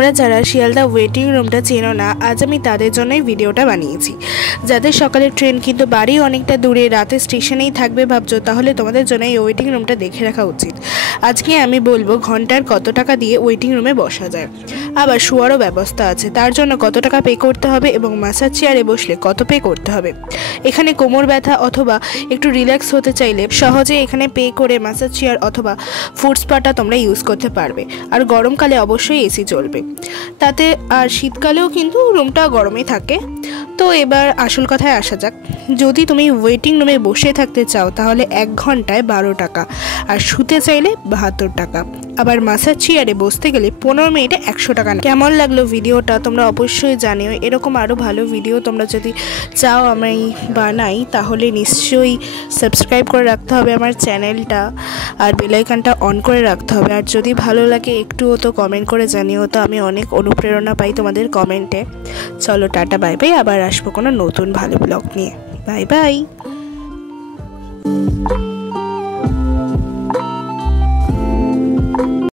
তোমরা যারা শিয়ালদা ওয়েটিং রুমটা চেনো না, আজ আমি তাদের জন্যই ভিডিওটা বানিয়েছি। যাদের সকালের ট্রেন কিন্তু বাড়ি অনেকটা দূরে, রাতে স্টেশনেই থাকবে ভাবছো, তাহলে তোমাদের জন্য এই ওয়েটিং রুমটা দেখে রাখা উচিত। আজকে আমি বলবো ঘন্টার কত টাকা দিয়ে ওয়েটিং রুমে বসা যায়, আবার শোয়ারও ব্যবস্থা আছে, তার জন্য কত টাকা পে করতে হবে এবং ম্যাসাজ চেয়ারে বসলে কত পে করতে হবে। এখানে কোমর ব্যথা অথবা একটু রিল্যাক্স হতে চাইলে সহজে এখানে পে করে ম্যাসাজ চেয়ার অথবা ফুড স্পাটা তোমরা ইউজ করতে পারবে। আর গরমকালে অবশ্যই এসি চলবে তাতে, আর শীতকালেও কিন্তু রুমটা গরমই থাকে। তো এবার আসল কথায় আসা যাক। যদি তুমি ওয়েটিং রুমে বসে থাকতে চাও তাহলে 1 ঘন্টায় 12 টাকা, আর শুতে চাইলে 72 টাকা। আবার ম্যাসাজ চেয়ারে বসতে গেলে 15 মিনিটে 100 টাকা। কেমন লাগলো ভিডিওটা তোমরা অবশ্যই জানিও। এরকম আরও ভালো ভিডিও তোমরা যদি চাও আমি বানাই তাহলে নিশ্চয়ই সাবস্ক্রাইব করে রাখতে হবে আমার চ্যানেলটা, আর বেল আইকনটা অন করে রাখতে হবে। আর যদি ভালো লাগে একটুও তো কমেন্ট করে জানিও, তো আমি অনেক অনুপ্রেরণা পাই তোমাদের কমেন্টে। চলো টাটা বাই বাই, আবার আসবো কোনো নতুন ভালো ব্লগ নিয়ে। Bye bye.